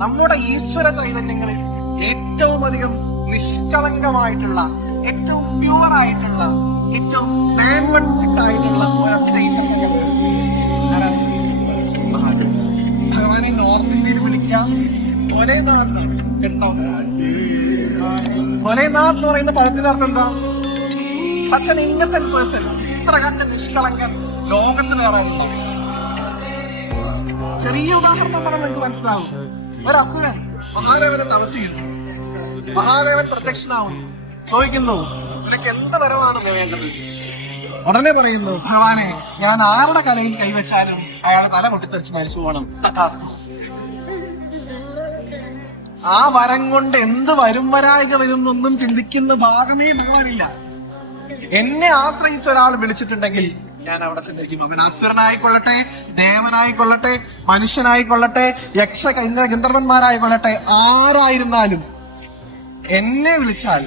നമ്മുടെ ഈശ്വര ചൈതന്യങ്ങളിൽ ഏറ്റവും അധികം നിഷ്കളങ്കമായിട്ടുള്ള, ഏറ്റവും പ്യുവർ ആയിട്ടുള്ള, ഏറ്റവും 916 ആയിട്ടുള്ള ഭഗവാനെ നോർത്ത് ഇന്ത്യയിൽ വിളിക്കാം ഒരേനാഥ് കേട്ടോ. ഒരേനാഥ് എന്ന് പറയുന്ന പദത്തിന്റെ അർത്ഥം എന്താ? Such an Innocent person. ഇത്ര കണ്ട് നിഷ്കളങ്കൻ ലോകത്ത് വേറെ ഉണ്ടോ? ചെറിയ ഉദാഹരണം പറഞ്ഞാൽ നിങ്ങൾക്ക് മനസ്സിലാവും. ഒരു അസുരൻ മഹാദേവനെ തപസ്സിക്കുന്നു. മഹാദേവൻ പ്രത്യക്ഷനാവുന്നു, ചോദിക്കുന്നു നിനക്ക് എന്ത് വരവാണ് വേണ്ടത്? ഉടനെ പറയുന്നു, ഭഗവാനെ ഞാൻ ആരുടെ കലയിൽ കൈവച്ചാലും അയാളെ തല പൊട്ടിത്തെറിച്ച് മരിച്ചു പോകണം. ആ വരം കൊണ്ട് എന്ത് വരും വരായിക വരുന്നൊന്നും ചിന്തിക്കുന്ന ഭാഗമേ ഭഗവാനില്ല. എന്നെ ആശ്രയിച്ച ഒരാൾ വിളിച്ചിട്ടുണ്ടെങ്കിൽ ഞാൻ അവിടെ ചെന്നിരിക്കും. അവൻ അസുരനായിക്കൊള്ളട്ടെ, ദേവനായിക്കൊള്ളട്ടെ, മനുഷ്യനായിക്കൊള്ളട്ടെ, ഗന്ധർവന്മാരായിക്കൊള്ളട്ടെ, ആരായിരുന്നാലും എന്നെ വിളിച്ചാൽ